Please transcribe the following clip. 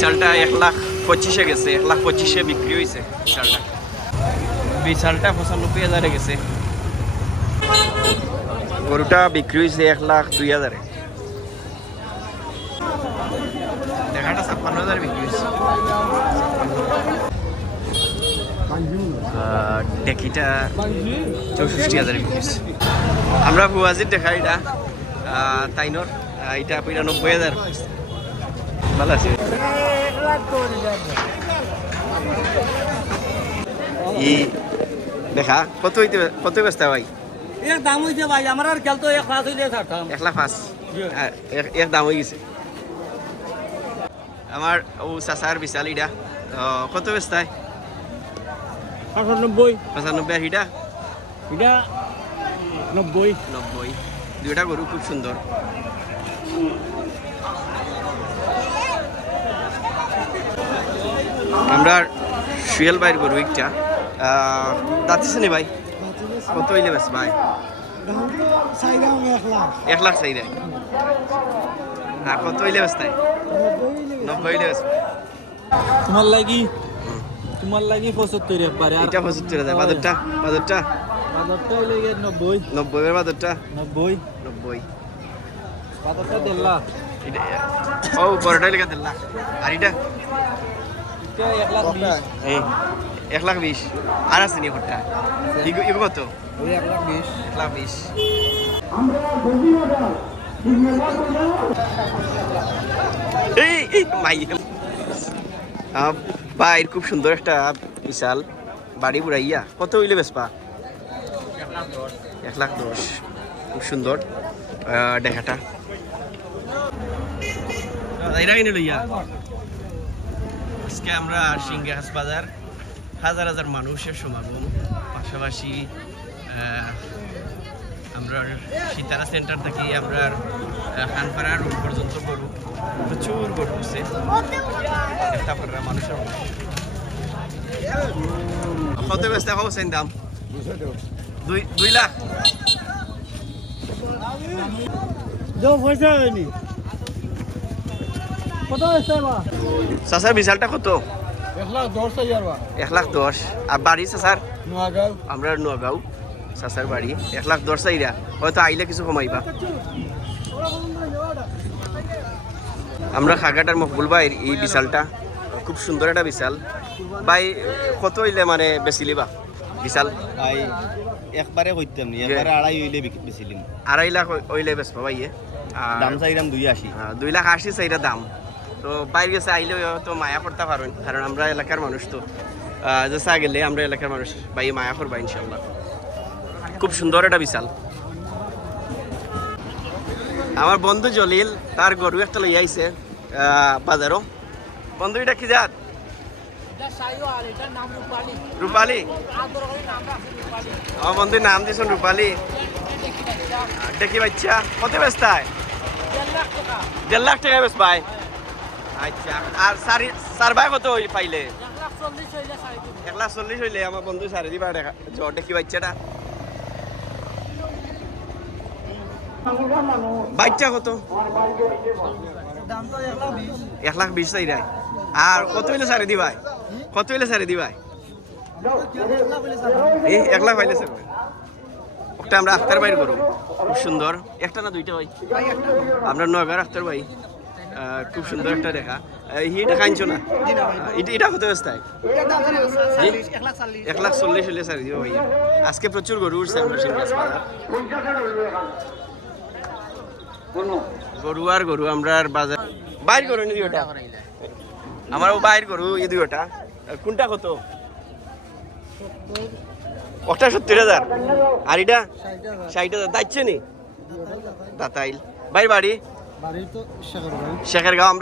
বিশালটা 1,25,000 গেছে, 1,25,000 বিক্রি হয়েছে বিশালটা। বিশালটা 95,000 গেছে। গরুটা বিক্রি হয়েছে 1,02,000। দেখাটা 56,000 বিক্রি হয়েছে। ডেকিটা 64,000 বিক্রি হয়েছে। আমরা বুয়াজির দেখা এটা তাইনর এটা 90,000 ভালো আছে। দেখা কত ব্যস্ত ভাই? এর দাম হইছে ভাই আমার আর খেলতো 1,00,000 হইলে ছাড়তাম। 1,05,000 এর দাম হয়ে গেছে। আমার ও চাচার বিশাল ইটা কত ব্যস্ত? 95 95 আর হিটা এটা 90 দুইটা গরু খুব সুন্দর। আমরা সুয়েল ভাইয়ের গরু একটা দাঁতিছে নি ভাই? কত হইলে বেশ ভাই? 1,00,000 চাই রে। আর কত হইলে বেশ? তাই 90 হইলে বেশ। তোমার লাগি 75 একবারে। আর এটা 75,000। বাজারটা বাজারটা হইলে 90 এর বাজারটা 90 বাজারটা 1,00,000 এটা ও বড়টা লেগে 1,00,000। আর এটা 1,20,000 এই 1,20,000 আর আছে নি ঘরটা ইগো কত? ওই 1,20,000 1,20,000। এই মাই বাইর খুব সুন্দর একটা বিশাল বাড়ি বুড়াইয়া কত হইলে বেসপা? 1,10,000। খুব সুন্দর দেখাটা। আজকে আমরা সিংহাস বাজার হাজার হাজার মানুষের সমাগম, পাশাপাশি আমরা সীতারা সেন্টার থেকে আমরা খানপাড়া রোড পর্যন্ত গরু প্রচুর গরু হচ্ছে একটা মানুষের। কত ব্যস্ত হচ্ছেন দাম? 2 লাখ। চাচার বিশালটা কত? 1,10,000। আর বাড়ি চাচার? আমরা নোয়াগাঁও চাচার বাড়ি। 1,10,000 চাইরা হয়তো আইলে কিছু কমাইবা। আমরা খাগাটার মকবুল ভাইয়ের এই বিশালটা খুব সুন্দর একটা বিশাল ভাই। কত হইলে মানে বেচিলিবা বিশাল? ভাই একবারে কইতাম নি, একবারে 2.5 হইলে বেচিলিম। 2.5 লাখ হইলে বেচবা ভাইয়ে। দাম চাইরাম 280। 2,80,000 চাইরা দাম। তো বাইরে গেছে আইলে তো মায়া করতে পারবেন, কারণ আমরা এলাকার মানুষ তো যেসা গেলে আমরা এলাকার মানুষ ভাই মায়া করবা ইনশাল্লাহ। খুব সুন্দর একটা বিশাল। আমার বন্ধু জলিল তার গরু একটা লই আইছে বাজারও। বন্ধু এটা কি জাত? রূপালী। আমার বন্ধুর নাম দিয়েছেন রূপালী। দেখি বাচ্চা কত ব্যস্ত? 1,50,000 টাকা বেশ পাই। আচ্ছা আর সার ভাই কত পাইলে? 1,40,000 হইলে আমার বন্ধু সারে দিবা দেখা। দেখি বাচ্চাটা বাচ্চা কত? 1,20,000 চাই রায়। আর কত হইলে সারে দিবাই? কত হইলে সারে দিবাই? 1,00,000 পাইলে স্যার একটা আমরা আখতার ভাইয়ের গরু খুব সুন্দর। একটা না দুইটা ভাই? আমরা নগাঁর আখতার ভাই খুব সুন্দর একটা দেখা। এটা খাইছো না? এটা কত ব্যস্তায়? 1,40,000 হলে সারি দিব ভাইয়া। আজকে প্রচুর গরু উঠছে আমরা সিংহাস বাজার। গরু আর গরু আমরা বাজার বাইর গরু নি দুইটা। আমার বাইর গরু এই দুইটা। কোনটা কত? ওটা 70,000 আর এটা 60,000। দাইছে নি দাতাইল ভাই বাড়ি? শেখেরগাঁও।